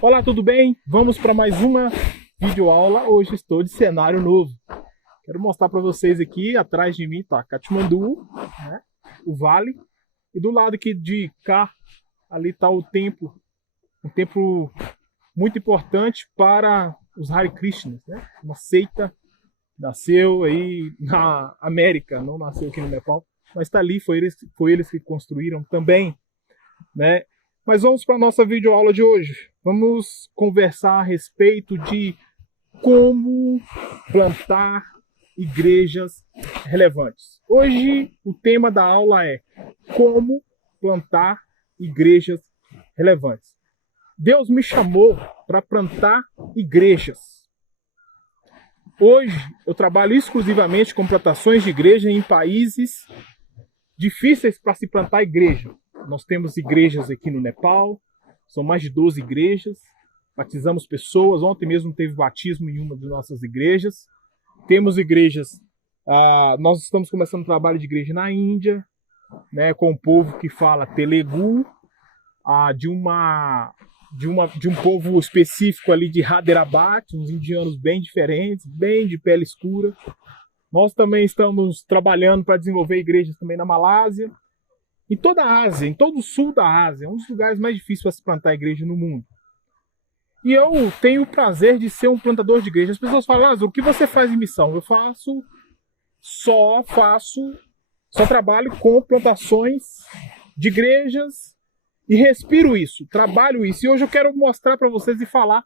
Olá, tudo bem? Vamos para mais uma videoaula. Hoje estou de cenário novo. Quero mostrar para vocês aqui, atrás de mim está Katmandu, né? O vale. E do lado aqui de cá, ali está o templo. Um templo muito importante para os Hare Krishnas, né? Uma seita, nasceu aí na América, não nasceu aqui no Nepal. Mas está ali, foi eles que construíram também, né? Mas vamos para a nossa videoaula de hoje. Vamos conversar a respeito de como plantar igrejas relevantes. Hoje o tema da aula é como plantar igrejas relevantes. Deus me chamou para plantar igrejas. Hoje eu trabalho exclusivamente com plantações de igreja em países difíceis para se plantar igreja. Nós temos igrejas aqui no Nepal, são mais de 12 igrejas, batizamos pessoas, ontem mesmo teve batismo em uma das nossas igrejas. Temos igrejas, nós estamos começando um trabalho de igreja na Índia, né, com um povo que fala Telugu, de um povo específico ali de Hyderabad, uns indianos bem diferentes, bem de pele escura. Nós também estamos trabalhando para desenvolver igrejas também na Malásia. Em toda a Ásia, em todo o sul da Ásia, é um dos lugares mais difíceis para se plantar igreja no mundo. E eu tenho o prazer de ser um plantador de igreja. As pessoas falam, Lázaro, o que você faz em missão? Eu só trabalho com plantações de igrejas e respiro isso, trabalho isso. E hoje eu quero mostrar para vocês e falar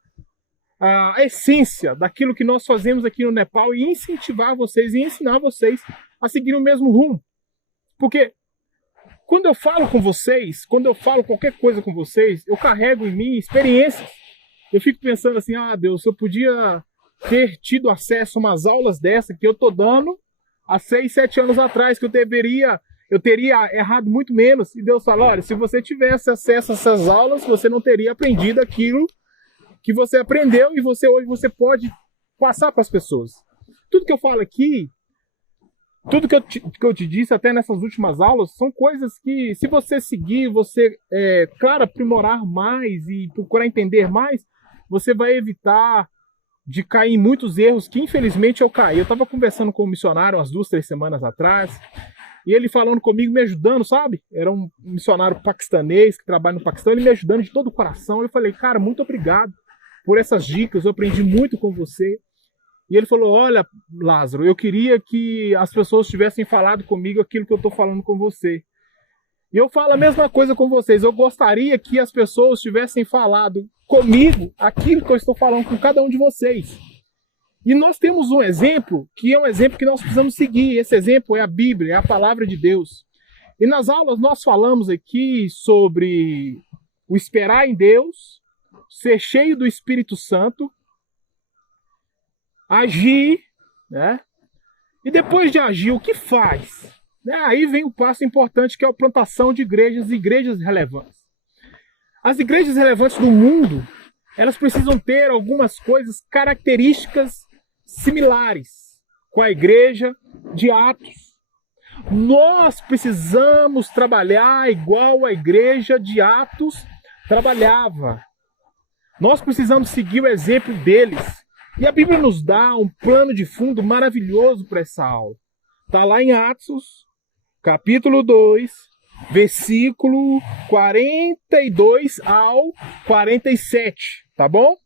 a essência daquilo que nós fazemos aqui no Nepal e incentivar vocês e ensinar vocês a seguir o mesmo rumo. Porque quando eu falo com vocês, quando eu falo qualquer coisa com vocês, eu carrego em mim experiências. Eu fico pensando assim, Deus, eu podia ter tido acesso a umas aulas dessa que eu estou dando há 6, 7 anos atrás, que eu teria errado muito menos. E Deus fala, olha, se você tivesse acesso a essas aulas, você não teria aprendido aquilo que você aprendeu e hoje você pode passar para as pessoas. Tudo que eu falo aqui, tudo que eu te disse até nessas últimas aulas são coisas que, se você seguir, você, claro, aprimorar mais e procurar entender mais, você vai evitar de cair em muitos erros que, infelizmente, eu caí. Eu estava conversando com um missionário umas 2, 3 semanas atrás, e ele falando comigo, me ajudando, sabe? Era um missionário paquistanês que trabalha no Paquistão, ele me ajudando de todo o coração. Eu falei, cara, muito obrigado por essas dicas, eu aprendi muito com você. E ele falou, olha, Lázaro, eu queria que as pessoas tivessem falado comigo aquilo que eu estou falando com você. E eu falo a mesma coisa com vocês. Eu gostaria que as pessoas tivessem falado comigo aquilo que eu estou falando com cada um de vocês. E nós temos um exemplo, que é um exemplo que nós precisamos seguir. Esse exemplo é a Bíblia, é a palavra de Deus. E nas aulas nós falamos aqui sobre o esperar em Deus, ser cheio do Espírito Santo, agir, né? E depois de agir, o que faz? Aí vem o passo importante, que é a plantação de igrejas e igrejas relevantes. As igrejas relevantes do mundo, elas precisam ter algumas coisas, características similares com a igreja de Atos. Nós precisamos trabalhar igual a igreja de Atos trabalhava. Nós precisamos seguir o exemplo deles. E a Bíblia nos dá um plano de fundo maravilhoso para essa aula. Está lá em Atos, capítulo 2, versículo 42 ao 47, tá bom?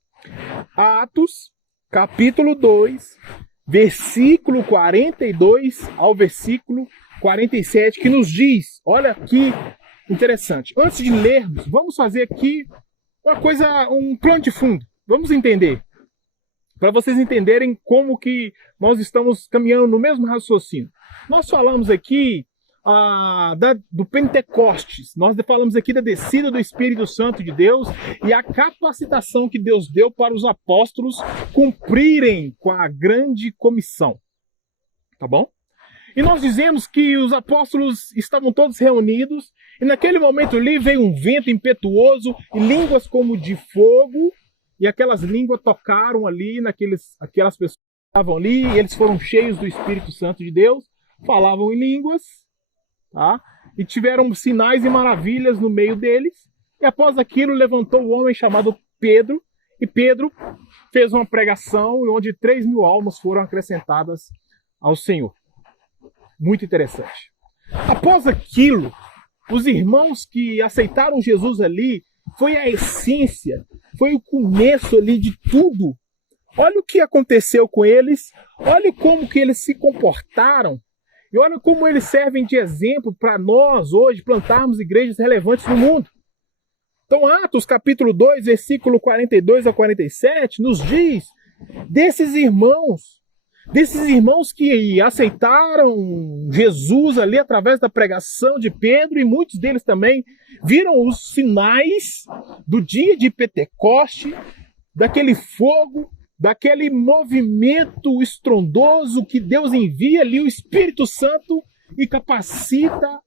Atos, capítulo 2, versículo 42 ao versículo 47, que nos diz, olha que interessante. Antes de lermos, vamos fazer aqui um plano de fundo. Vamos entender. Para vocês entenderem como que nós estamos caminhando no mesmo raciocínio. Nós falamos aqui do Pentecostes, nós falamos aqui da descida do Espírito Santo de Deus e a capacitação que Deus deu para os apóstolos cumprirem com a grande comissão. Tá bom? E nós dizemos que os apóstolos estavam todos reunidos e naquele momento ali veio um vento impetuoso e línguas como de fogo. E aquelas línguas tocaram ali aquelas pessoas que estavam ali, e eles foram cheios do Espírito Santo de Deus, falavam em línguas, tá? E tiveram sinais e maravilhas no meio deles. E após aquilo levantou o homem chamado Pedro, e Pedro fez uma pregação onde 3.000 almas foram acrescentadas ao Senhor. Muito interessante. Após aquilo, os irmãos que aceitaram Jesus ali, foi a essência, foi o começo ali de tudo. Olha o que aconteceu com eles, olha como que eles se comportaram, e olha como eles servem de exemplo para nós hoje plantarmos igrejas relevantes no mundo. Então, Atos capítulo 2, versículo 42 a 47, nos diz desses irmãos que aceitaram Jesus ali através da pregação de Pedro, e muitos deles também viram os sinais do dia de Pentecoste, daquele fogo, daquele movimento estrondoso que Deus envia ali o Espírito Santo e capacita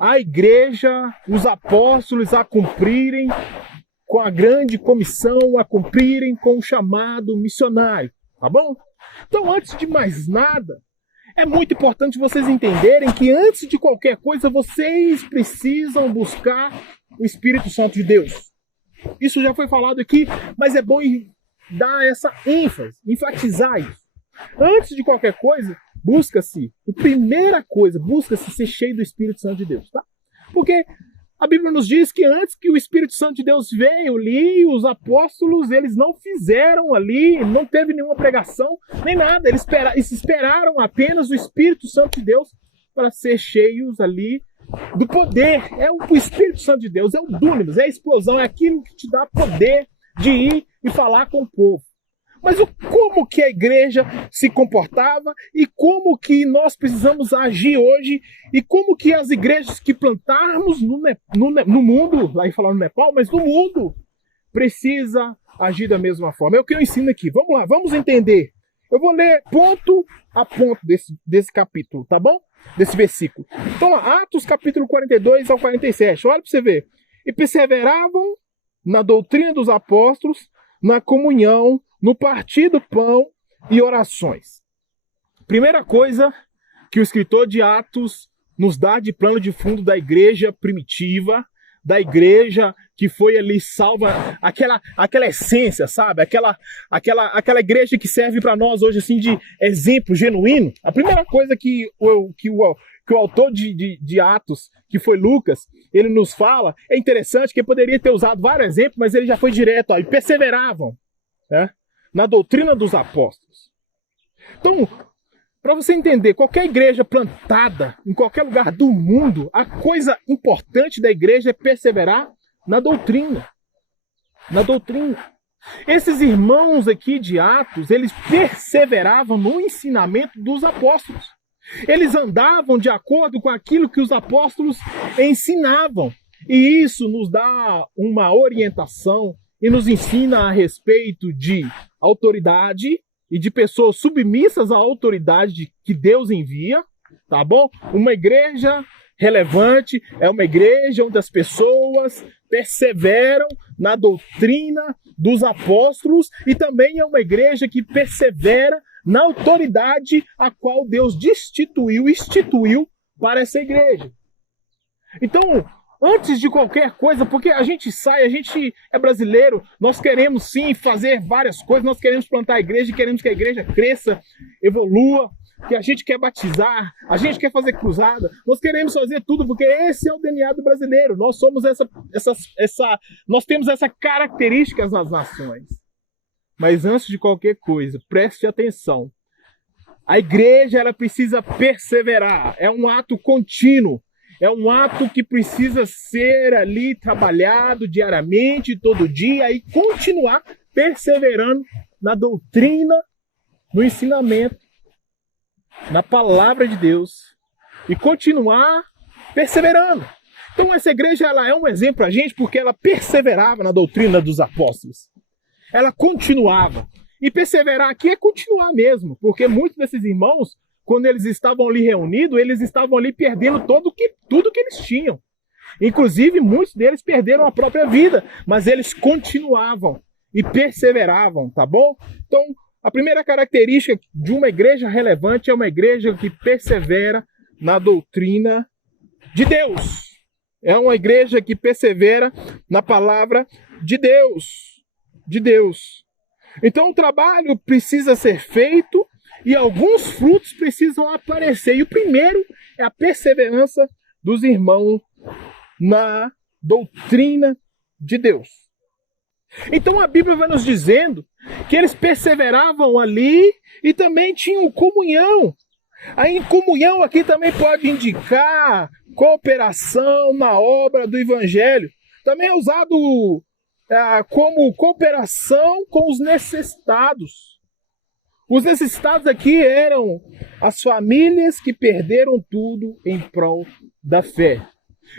a igreja, os apóstolos a cumprirem com a grande comissão, a cumprirem com o chamado missionário, tá bom? Então, antes de mais nada, é muito importante vocês entenderem que antes de qualquer coisa, vocês precisam buscar o Espírito Santo de Deus. Isso já foi falado aqui, mas é bom dar essa ênfase, enfatizar isso. Antes de qualquer coisa, busca-se ser cheio do Espírito Santo de Deus, tá? Porque a Bíblia nos diz que antes que o Espírito Santo de Deus veio ali, os apóstolos, eles não fizeram ali, não teve nenhuma pregação, nem nada. Eles esperaram apenas o Espírito Santo de Deus para ser cheios ali do poder. O Espírito Santo de Deus, é o dunamis, é a explosão, é aquilo que te dá poder de ir e falar com o povo. Mas como que a igreja se comportava e como que nós precisamos agir hoje e como que as igrejas que plantarmos no mundo, lá ia falar no Nepal, mas no mundo, precisa agir da mesma forma. É o que eu ensino aqui. Vamos lá, vamos entender. Eu vou ler ponto a ponto desse capítulo, tá bom? Desse versículo. Então, Atos capítulo 42 ao 47. Olha para você ver. E perseveravam na doutrina dos apóstolos, na comunhão, no partir do pão e orações. Primeira coisa que o escritor de Atos nos dá de plano de fundo da igreja primitiva, da igreja que foi ali salva, aquela essência, sabe? Aquela igreja que serve para nós hoje assim de exemplo genuíno. A primeira coisa que o autor de Atos, que foi Lucas, ele nos fala, é interessante que ele poderia ter usado vários exemplos, mas ele já foi direto, e perseveravam, né, na doutrina dos apóstolos. Então, para você entender, qualquer igreja plantada em qualquer lugar do mundo, a coisa importante da igreja é perseverar na doutrina. Na doutrina. Esses irmãos aqui de Atos, eles perseveravam no ensinamento dos apóstolos. Eles andavam de acordo com aquilo que os apóstolos ensinavam. E isso nos dá uma orientação e nos ensina a respeito de autoridade e de pessoas submissas à autoridade que Deus envia, tá bom? Uma igreja relevante é uma igreja onde as pessoas perseveram na doutrina dos apóstolos e também é uma igreja que persevera na autoridade a qual Deus instituiu para essa igreja. Então, antes de qualquer coisa, porque a gente é brasileiro, nós queremos sim fazer várias coisas, nós queremos plantar a igreja, queremos que a igreja cresça, evolua, que a gente quer batizar, a gente quer fazer cruzada, nós queremos fazer tudo, porque esse é o DNA do brasileiro, nós somos nós temos essa característica nas nações. Mas antes de qualquer coisa, preste atenção, a igreja ela precisa perseverar, é um ato contínuo, é um ato que precisa ser ali trabalhado diariamente, todo dia, e continuar perseverando na doutrina, no ensinamento, na palavra de Deus, e continuar perseverando. Então essa igreja ela é um exemplo para a gente porque ela perseverava na doutrina dos apóstolos. Ela continuava. E perseverar aqui é continuar mesmo, porque muitos desses irmãos, quando eles estavam ali reunidos, eles estavam ali perdendo tudo que eles tinham. Inclusive, muitos deles perderam a própria vida, mas eles continuavam e perseveravam, tá bom? Então, a primeira característica de uma igreja relevante é uma igreja que persevera na doutrina de Deus. É uma igreja que persevera na palavra de Deus. De Deus. Então o trabalho precisa ser feito e alguns frutos precisam aparecer. E o primeiro é a perseverança dos irmãos na doutrina de Deus. Então a Bíblia vai nos dizendo que eles perseveravam ali e também tinham comunhão. A comunhão aqui também pode indicar cooperação na obra do Evangelho. Também é usado como cooperação com os necessitados. Os necessitados aqui eram as famílias que perderam tudo em prol da fé.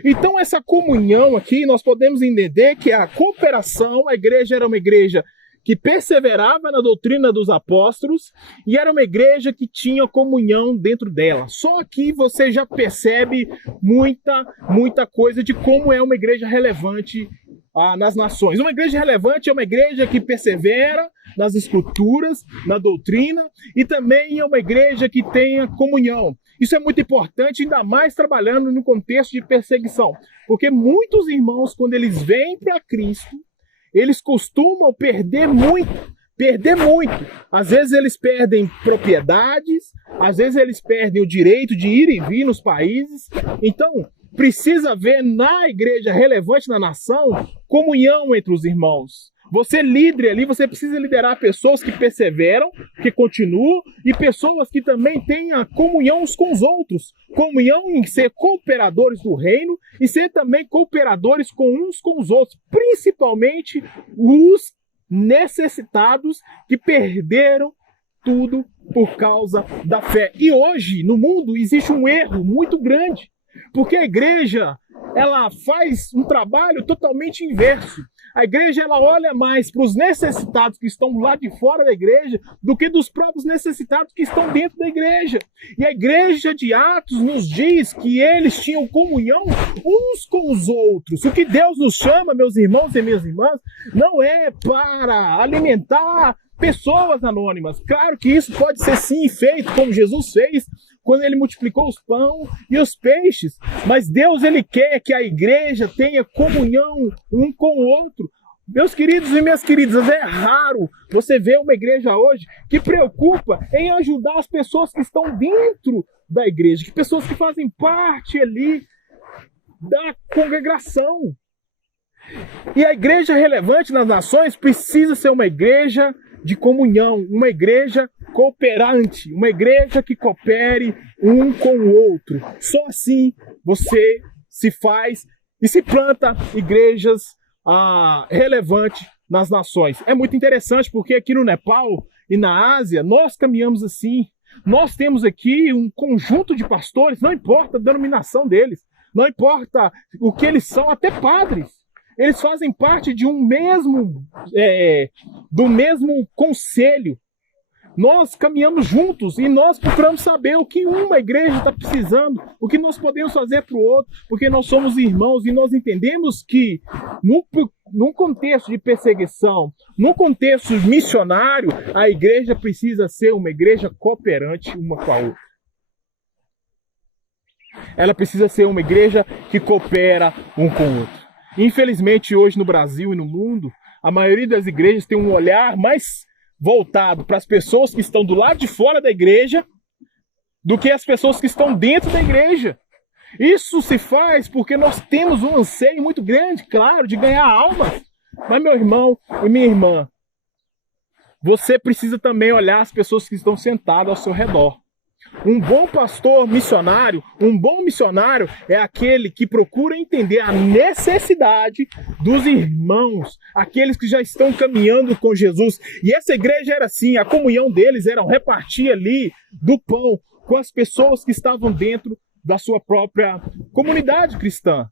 Então essa comunhão aqui, nós podemos entender que a cooperação, a igreja era uma igreja que perseverava na doutrina dos apóstolos e era uma igreja que tinha comunhão dentro dela. Só aqui você já percebe muita coisa de como é uma igreja relevante nas nações. Uma igreja relevante é uma igreja que persevera nas escrituras, na doutrina, e também é uma igreja que tenha comunhão. Isso é muito importante, ainda mais trabalhando no contexto de perseguição, porque muitos irmãos, quando eles vêm para Cristo, eles costumam perder muito. Às vezes eles perdem propriedades, às vezes eles perdem o direito de ir e vir nos países. Então, precisa haver na igreja relevante na nação comunhão entre os irmãos. Você líder ali, você precisa liderar pessoas que perseveram, que continuam, e pessoas que também tenham comunhão uns com os outros. Comunhão em ser cooperadores do reino e ser também cooperadores com uns com os outros. Principalmente os necessitados que perderam tudo por causa da fé. E hoje, no mundo, existe um erro muito grande. Porque a igreja, ela faz um trabalho totalmente inverso. A igreja, ela olha mais para os necessitados que estão lá de fora da igreja do que dos próprios necessitados que estão dentro da igreja. E a igreja de Atos nos diz que eles tinham comunhão uns com os outros. O que Deus nos chama, meus irmãos e minhas irmãs, não é para alimentar pessoas anônimas. Claro que isso pode ser sim feito, como Jesus fez, quando ele multiplicou os pães e os peixes. Mas Deus, ele quer que a igreja tenha comunhão um com o outro. Meus queridos e minhas queridas, é raro você ver uma igreja hoje que preocupa em ajudar as pessoas que estão dentro da igreja, que pessoas que fazem parte ali da congregação. E a igreja relevante nas nações precisa ser uma igreja de comunhão, uma igreja cooperante, uma igreja que coopere um com o outro. Só assim você se faz e se planta igrejas relevantes nas nações. É muito interessante porque aqui no Nepal e na Ásia nós caminhamos assim. Nós temos aqui um conjunto de pastores, não importa a denominação deles, não importa o que eles são, até padres. Eles fazem parte de do mesmo conselho. Nós caminhamos juntos e nós procuramos saber o que uma igreja está precisando, o que nós podemos fazer para o outro, porque nós somos irmãos e nós entendemos que num contexto de perseguição, num contexto missionário, a igreja precisa ser uma igreja cooperante uma com a outra. Ela precisa ser uma igreja que coopera um com o outro. Infelizmente, hoje no Brasil e no mundo, a maioria das igrejas tem um olhar mais voltado para as pessoas que estão do lado de fora da igreja do que as pessoas que estão dentro da igreja. Isso se faz porque nós temos um anseio muito grande, claro, de ganhar almas. Mas, meu irmão e minha irmã, você precisa também olhar as pessoas que estão sentadas ao seu redor. Um bom pastor missionário, um bom missionário é aquele que procura entender a necessidade dos irmãos, aqueles que já estão caminhando com Jesus. E essa igreja era assim, a comunhão deles era repartir ali do pão com as pessoas que estavam dentro da sua própria comunidade cristã.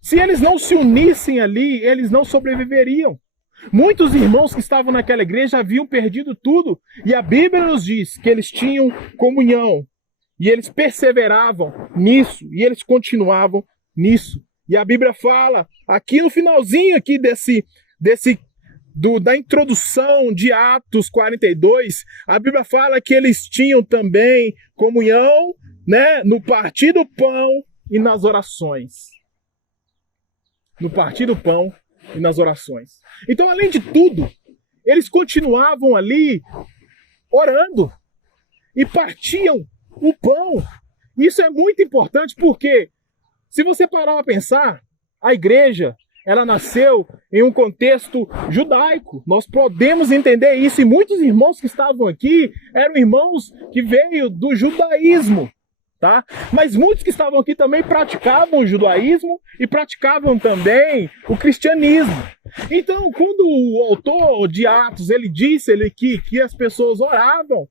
Se eles não se unissem ali, eles não sobreviveriam. Muitos irmãos que estavam naquela igreja haviam perdido tudo, e a Bíblia nos diz que eles tinham comunhão, e eles perseveravam nisso, e eles continuavam nisso. E a Bíblia fala, aqui no finalzinho aqui da introdução de Atos 42, a Bíblia fala que eles tinham também comunhão, né, no partir do pão e nas orações. no partir do pão e nas orações. Então, além de tudo, eles continuavam ali orando e partiam o pão. Isso é muito importante porque, se você parar para pensar, a igreja, ela nasceu em um contexto judaico. Nós podemos entender isso. E muitos irmãos que estavam aqui eram irmãos que veio do judaísmo, tá? Mas muitos que estavam aqui também praticavam o judaísmo e praticavam também o cristianismo. Então, quando o autor de Atos, ele disse que as pessoas oravam,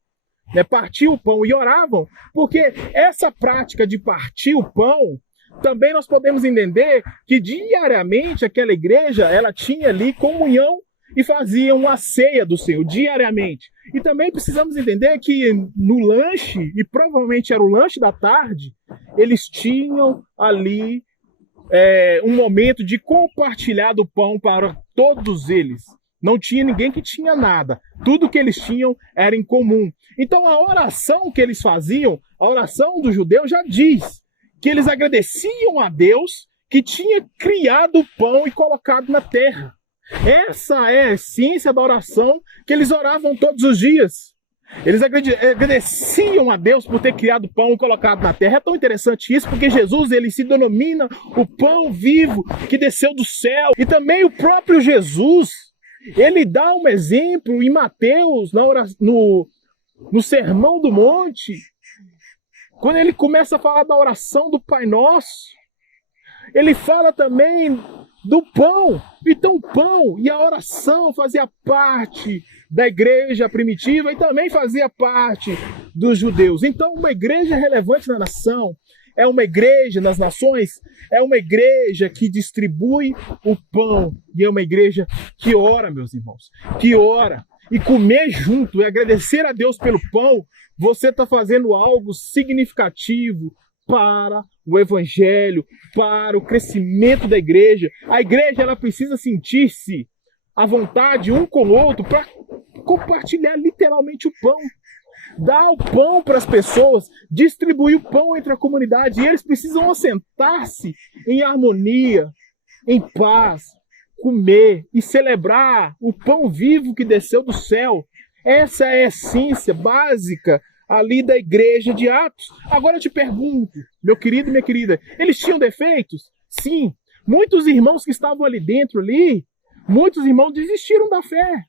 né, partiam o pão e oravam, porque essa prática de partir o pão, também nós podemos entender que diariamente aquela igreja, ela tinha ali comunhão e fazia uma ceia do Senhor, diariamente. E também precisamos entender que no lanche, e provavelmente era o lanche da tarde, eles tinham ali um momento de compartilhar do pão para todos eles. Não tinha ninguém que tinha nada. Tudo que eles tinham era em comum. Então a oração que eles faziam, a oração do judeu já diz que eles agradeciam a Deus que tinha criado o pão e colocado na terra. Essa é a essência da oração que eles oravam todos os dias. Eles agradeciam a Deus por ter criado o pão e colocado na terra. É tão interessante isso, porque Jesus, ele se denomina o pão vivo que desceu do céu. E também o próprio Jesus, ele dá um exemplo em Mateus, no Sermão do Monte, quando ele começa a falar da oração do Pai Nosso. Ele fala também do pão. Então o pão e a oração fazia parte da igreja primitiva e também fazia parte dos judeus. Então uma igreja relevante na nação é uma igreja nas nações, é uma igreja que distribui o pão e é uma igreja que ora, meus irmãos, que ora. E comer junto e agradecer a Deus pelo pão, você está fazendo algo significativo para o evangelho, para o crescimento da igreja. A igreja, ela precisa sentir-se à vontade um com o outro para compartilhar literalmente o pão. Dar o pão para as pessoas, distribuir o pão entre a comunidade. E eles precisam assentar-se em harmonia, em paz, comer e celebrar o pão vivo que desceu do céu. Essa é a essência básica ali da igreja de Atos. Agora eu te pergunto, meu querido e minha querida, eles tinham defeitos? Sim. Muitos irmãos que estavam ali dentro, muitos irmãos desistiram da fé.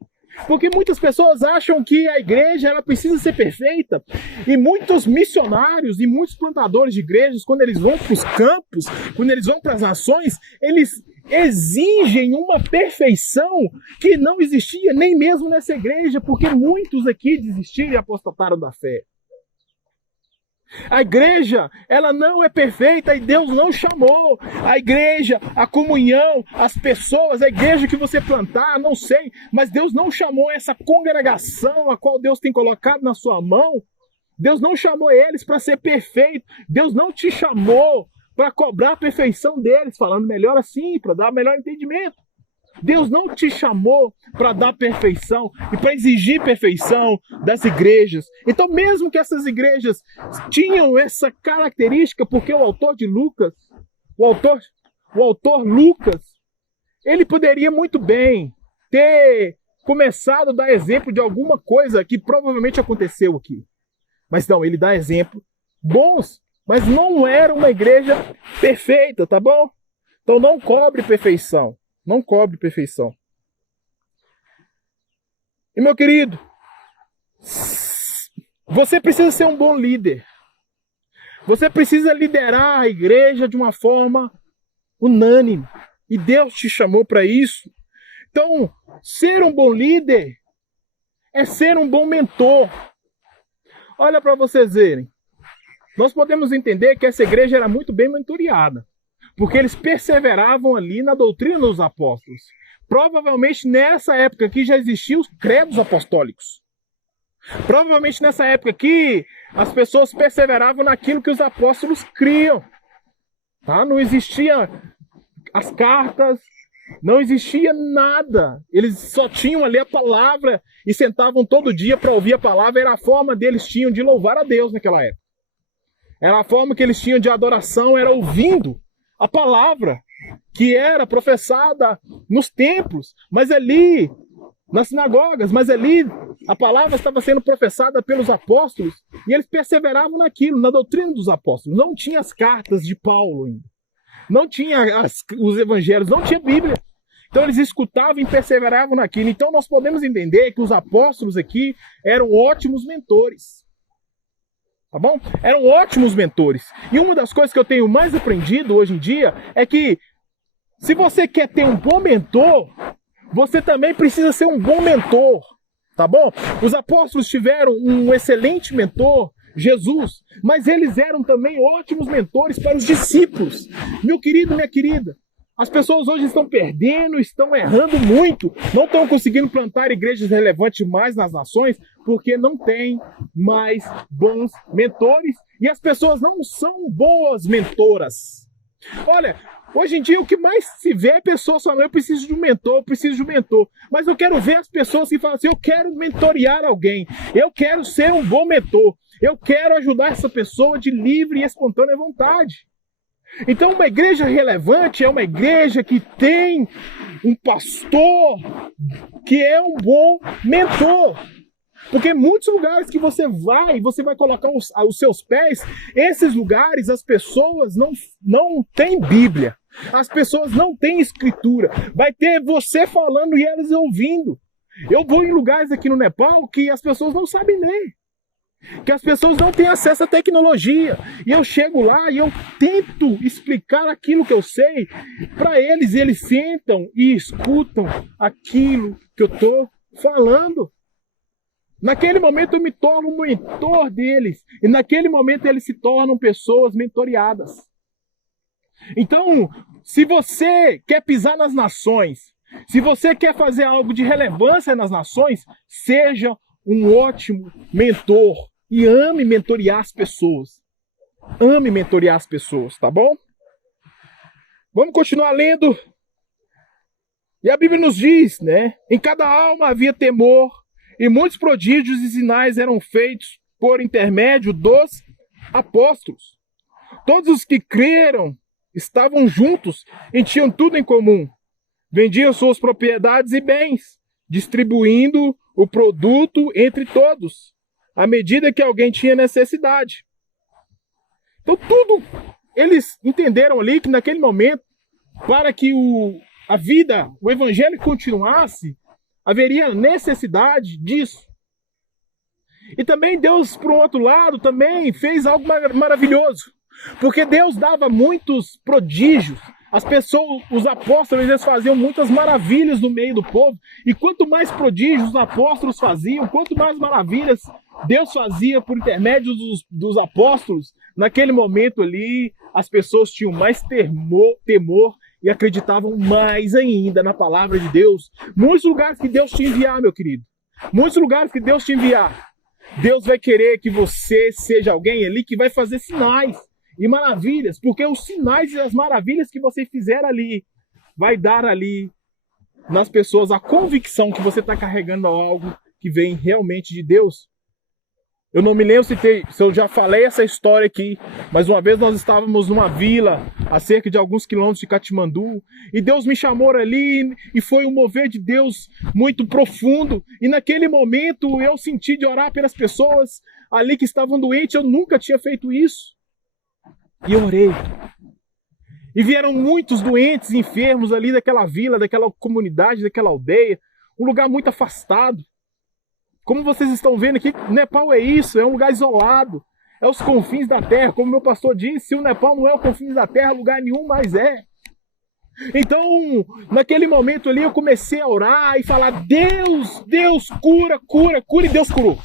Porque muitas pessoas acham que a igreja ela precisa ser perfeita. E muitos missionários e muitos plantadores de igrejas, quando eles vão para os campos, quando eles vão para as nações, eles exigem uma perfeição que não existia nem mesmo nessa igreja, porque muitos aqui desistiram e apostataram da fé. A igreja, ela não é perfeita e Deus não chamou. A igreja, a comunhão, as pessoas, a igreja que você plantar, não sei, mas Deus não chamou essa congregação a qual Deus tem colocado na sua mão. Deus não chamou eles para ser perfeito. Deus não te chamou para cobrar a perfeição deles, falando melhor assim, para dar melhor entendimento. Deus não te chamou para dar perfeição e para exigir perfeição das igrejas. Então, mesmo que essas igrejas tinham essa característica, porque o autor de Lucas, o autor Lucas, ele poderia muito bem ter começado a dar exemplo de alguma coisa que provavelmente aconteceu aqui. Mas não, ele dá exemplo bons, mas não era uma igreja perfeita, tá bom? Então não cobre perfeição. Não cobre perfeição. E meu querido, você precisa ser um bom líder. Você precisa liderar a igreja de uma forma unânime. E Deus te chamou para isso. Então, ser um bom líder é ser um bom mentor. Olha para vocês verem. Nós podemos entender que essa igreja era muito bem mentoreada, porque eles perseveravam ali na doutrina dos apóstolos. Provavelmente nessa época aqui já existiam os credos apostólicos. Provavelmente nessa época aqui as pessoas perseveravam naquilo que os apóstolos criam. Tá? Não existia as cartas, não existia nada. Eles só tinham ali a palavra e sentavam todo dia para ouvir a palavra. Era a forma deles tinham de louvar a Deus naquela época. Era a forma que eles tinham de adoração, era ouvindo a palavra. que era professada nos templos, mas ali, nas sinagogas, mas ali a palavra estava sendo professada pelos apóstolos e eles perseveravam naquilo, na doutrina dos apóstolos. Não tinha as cartas de Paulo ainda, não tinha os evangelhos, não tinha Bíblia. Então eles escutavam e perseveravam naquilo. Então nós podemos entender que os apóstolos aqui eram ótimos mentores. Tá bom? Eram ótimos mentores. E uma das coisas que eu tenho mais aprendido hoje em dia é que se você quer ter um bom mentor, você também precisa ser um bom mentor. Tá bom? Os apóstolos tiveram um excelente mentor, Jesus, mas eles eram também ótimos mentores para os discípulos. Meu querido, minha querida, as pessoas hoje estão perdendo, estão errando muito, não estão conseguindo plantar igrejas relevantes mais nas nações, porque não tem mais bons mentores e as pessoas não são boas mentoras. Olha, hoje em dia o que mais se vê é pessoas falando, eu preciso de um mentor, eu preciso de um mentor. Mas eu quero ver as pessoas que falam assim, eu quero mentorear alguém, eu quero ser um bom mentor, eu quero ajudar essa pessoa de livre e espontânea vontade. Então uma igreja relevante é uma igreja que tem um pastor que é um bom mentor. Porque muitos lugares que você vai colocar os seus pés, esses lugares as pessoas não têm Bíblia, as pessoas não têm escritura, vai ter você falando e elas ouvindo. Eu vou em lugares aqui no Nepal que as pessoas não sabem ler, que as pessoas não têm acesso à tecnologia, e eu chego lá e eu tento explicar aquilo que eu sei para eles, e eles sentam e escutam aquilo que eu estou falando. Naquele momento eu me torno um mentor deles, e naquele momento eles se tornam pessoas mentoreadas. Então, se você quer pisar nas nações, se você quer fazer algo de relevância nas nações, seja um ótimo mentor e ame mentorear as pessoas. Ame mentorear as pessoas, tá bom? Vamos continuar lendo. E a Bíblia nos diz, né? Em cada alma havia temor, e muitos prodígios e sinais eram feitos por intermédio dos apóstolos. Todos os que creram estavam juntos e tinham tudo em comum. Vendiam suas propriedades e bens, distribuindo o produto entre todos, à medida que alguém tinha necessidade. Então tudo, eles entenderam ali que naquele momento, para que a vida, o evangelho continuasse, haveria necessidade disso. E também Deus, por um outro lado, também fez algo maravilhoso. Porque Deus dava muitos prodígios. As pessoas, os apóstolos, eles faziam muitas maravilhas no meio do povo. E quanto mais prodígios os apóstolos faziam, quanto mais maravilhas Deus fazia por intermédio dos apóstolos, naquele momento ali, as pessoas tinham mais temor e acreditavam mais ainda na palavra de Deus. Muitos lugares que Deus te enviar, meu querido. Muitos lugares que Deus te enviar. Deus vai querer que você seja alguém ali que vai fazer sinais e maravilhas, porque os sinais e as maravilhas que você fizer ali vai dar ali nas pessoas a convicção que você está carregando algo que vem realmente de Deus. Eu não me lembro se eu já falei essa história aqui, mas uma vez nós estávamos numa vila a cerca de alguns quilômetros de Katmandu, e Deus me chamou ali, e foi um mover de Deus muito profundo, e naquele momento eu senti de orar pelas pessoas ali que estavam doentes. Eu nunca tinha feito isso, e eu orei, e vieram muitos doentes, enfermos ali daquela vila, daquela comunidade, daquela aldeia, um lugar muito afastado. Como vocês estão vendo aqui, Nepal é isso, é um lugar isolado, é os confins da terra. Como meu pastor disse, se o Nepal não é o confins da terra, lugar nenhum mais é. Então, naquele momento ali, eu comecei a orar e falar, Deus, cura, e Deus curou.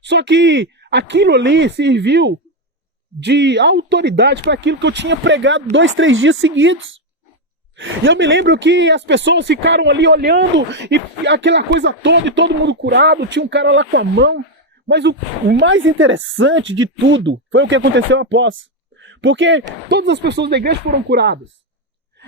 Só que aquilo ali serviu de autoridade para aquilo que eu tinha pregado 2, 3 dias seguidos. E eu me lembro que as pessoas ficaram ali olhando, e aquela coisa toda, e todo mundo curado, tinha um cara lá com a mão. Mas o mais interessante de tudo foi o que aconteceu após. Porque todas as pessoas da igreja foram curadas.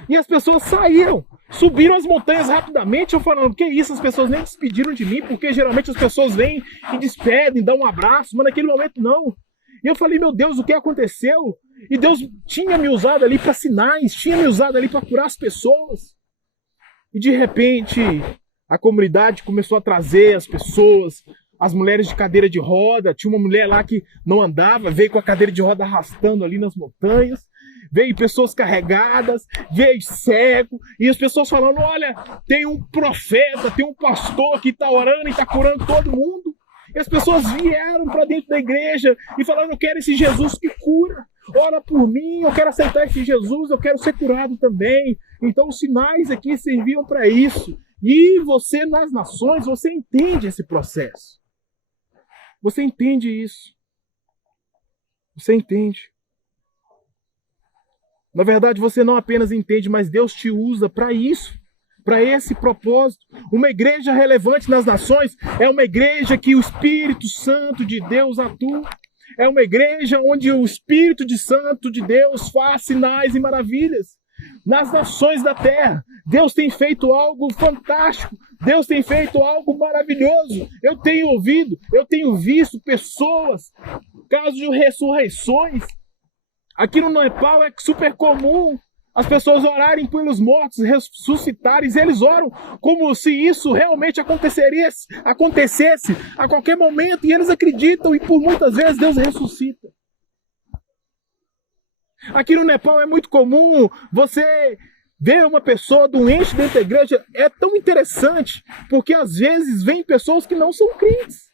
E as pessoas saíram, subiram as montanhas rapidamente. Eu falando, que isso, as pessoas nem despediram de mim, porque geralmente as pessoas vêm e despedem, dão um abraço, mas naquele momento não. E eu falei, meu Deus, o que aconteceu? E Deus tinha me usado ali para sinais, tinha me usado ali para curar as pessoas. E de repente, a comunidade começou a trazer as pessoas, as mulheres de cadeira de roda. Tinha uma mulher lá que não andava, veio com a cadeira de roda arrastando ali nas montanhas. Veio pessoas carregadas, veio cego, e as pessoas falando, olha, tem um profeta, tem um pastor que está orando e está curando todo mundo. E as pessoas vieram para dentro da igreja e falaram, eu quero esse Jesus que cura. Ora por mim, eu quero aceitar esse Jesus, eu quero ser curado também. Então os sinais aqui serviam para isso. E você nas nações, você entende esse processo. Você entende isso. Você entende. Na verdade, você não apenas entende, mas Deus te usa para isso, para esse propósito. Uma igreja relevante nas nações é uma igreja que o Espírito Santo de Deus atua. É uma igreja onde o Espírito Santo de Deus faz sinais e maravilhas. Nas nações da terra, Deus tem feito algo fantástico. Deus tem feito algo maravilhoso. Eu tenho ouvido, eu tenho visto pessoas, casos de ressurreições. Aqui no Nepal é super comum as pessoas orarem pelos mortos, ressuscitarem. Eles oram como se isso realmente acontecesse a qualquer momento. E eles acreditam e por muitas vezes Deus ressuscita. Aqui no Nepal é muito comum você ver uma pessoa doente dentro da igreja. É tão interessante porque às vezes vem pessoas que não são crentes,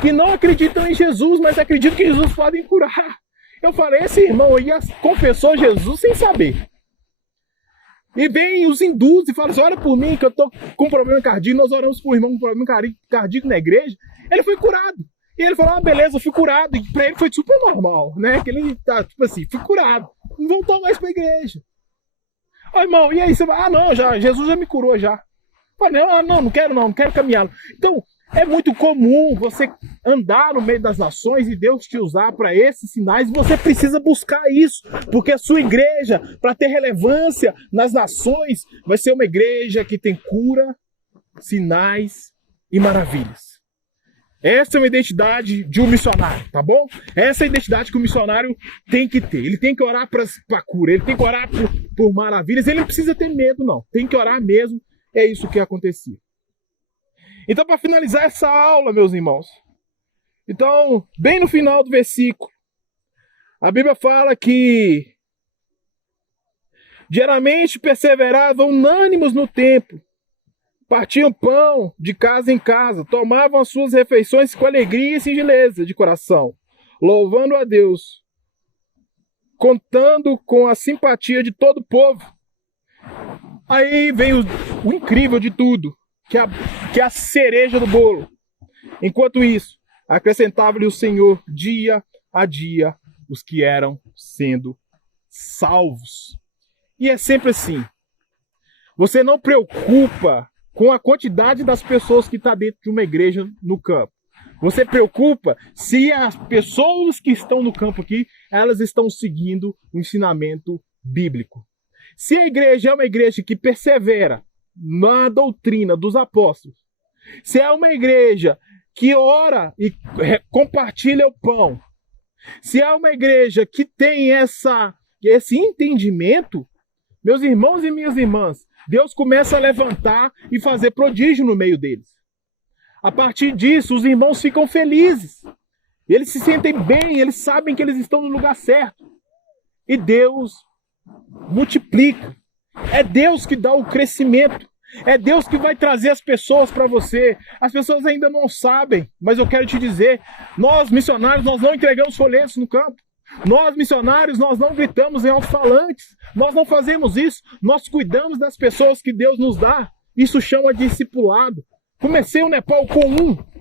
que não acreditam em Jesus, mas acreditam que Jesus pode curar. Eu falei, esse irmão aí confessou Jesus sem saber. E vem os hindus e falam assim, olha por mim que eu tô com problema cardíaco, nós oramos por um irmão com problema cardíaco na igreja, ele foi curado. E ele falou, beleza, eu fui curado. E pra ele foi super normal, né? Que ele tá, tipo assim, fui curado. Não voltou mais pra igreja. Ô irmão, e aí você vai, não, Jesus já me curou já. Eu falei, não quero caminhá-lo. Então, é muito comum você andar no meio das nações e Deus te usar para esses sinais. Você precisa buscar isso, porque a sua igreja, para ter relevância nas nações, vai ser uma igreja que tem cura, sinais e maravilhas. Essa é uma identidade de um missionário, tá bom? Essa é a identidade que o missionário tem que ter. Ele tem que orar para cura, ele tem que orar por maravilhas. Ele não precisa ter medo, não. Tem que orar mesmo. É isso que acontecia. Então, para finalizar essa aula, meus irmãos, então, bem no final do versículo, a Bíblia fala que diariamente perseveravam unânimes no templo, partiam pão de casa em casa, tomavam as suas refeições com alegria e singeleza de coração, louvando a Deus, contando com a simpatia de todo o povo. Aí vem o incrível de tudo, que é a cereja do bolo. Enquanto isso, acrescentava-lhe o Senhor dia a dia os que eram sendo salvos. E é sempre assim. Você não preocupa com a quantidade das pessoas que estão dentro de uma igreja no campo. Você preocupa se as pessoas que estão no campo aqui, elas estão seguindo o ensinamento bíblico. Se a igreja é uma igreja que persevera na doutrina dos apóstolos, se é uma igreja que ora e compartilha o pão, se é uma igreja que tem esse entendimento, meus irmãos e minhas irmãs, Deus começa a levantar e fazer prodígio no meio deles. A partir disso, os irmãos ficam felizes. Eles se sentem bem, eles sabem que eles estão no lugar certo. E Deus multiplica. É Deus que dá o crescimento. É Deus que vai trazer as pessoas para você. As pessoas ainda não sabem, mas eu quero te dizer, nós missionários, nós não entregamos folhetos no campo. Nós missionários, nós não gritamos em alto-falantes. Nós não fazemos isso. Nós cuidamos das pessoas que Deus nos dá. Isso chama de discipulado. Comecei o Nepal com um.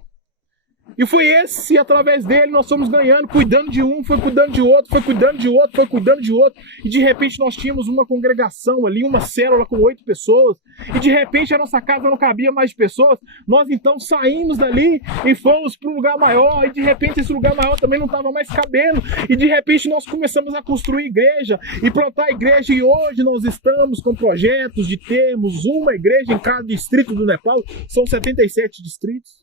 E foi esse, através dele, nós fomos ganhando, cuidando de um, foi cuidando de outro, foi cuidando de outro, foi cuidando de outro. E de repente nós tínhamos uma congregação ali, uma célula com 8 pessoas. E de repente a nossa casa não cabia mais de pessoas. Nós então saímos dali e fomos para um lugar maior. E de repente esse lugar maior também não estava mais cabendo. E de repente nós começamos a construir igreja e plantar igreja. E hoje nós estamos com projetos de termos uma igreja em cada distrito do Nepal. São 77 distritos.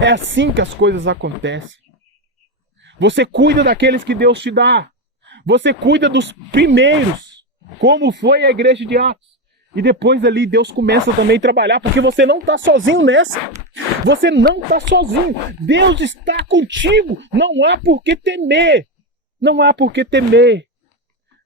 É assim que as coisas acontecem. Você cuida daqueles que Deus te dá. Você cuida dos primeiros, como foi a igreja de Atos. E depois ali Deus começa também a trabalhar, porque você não está sozinho nessa. Você não está sozinho. Deus está contigo. Não há por que temer. Não há por que temer.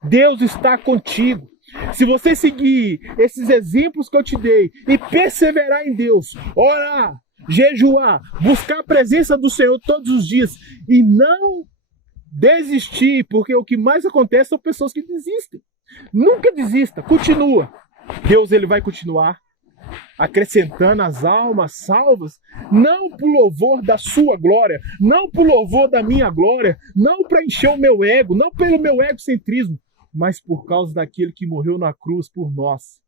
Deus está contigo. Se você seguir esses exemplos que eu te dei e perseverar em Deus, orar, jejuar, buscar a presença do Senhor todos os dias e não desistir, porque o que mais acontece são pessoas que desistem. Nunca desista, continua. Deus ele vai continuar acrescentando as almas salvas, não por louvor da sua glória, não por louvor da minha glória, não para encher o meu ego, não pelo meu egocentrismo, mas por causa daquele que morreu na cruz por nós.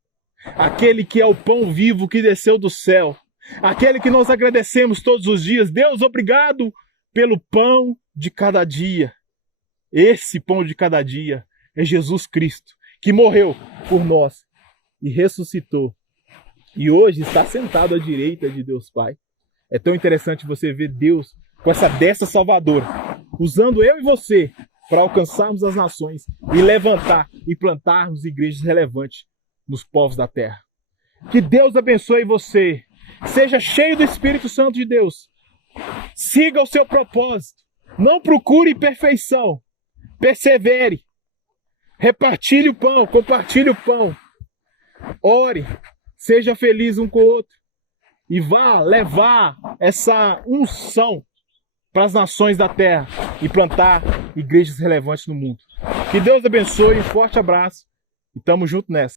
Aquele que é o pão vivo que desceu do céu. Aquele que nós agradecemos todos os dias. Deus, obrigado pelo pão de cada dia. Esse pão de cada dia é Jesus Cristo, que morreu por nós e ressuscitou. E hoje está sentado à direita de Deus Pai. É tão interessante você ver Deus com essa destra salvadora, usando eu e você para alcançarmos as nações e levantar e plantarmos igrejas relevantes nos povos da terra. Que Deus abençoe você. Seja cheio do Espírito Santo de Deus. Siga o seu propósito. Não procure perfeição. Persevere. Repartilhe o pão, compartilhe o pão. Ore. Seja feliz um com o outro. E vá levar essa unção para as nações da terra e plantar igrejas relevantes no mundo. Que Deus abençoe, um forte abraço e tamo junto nessa.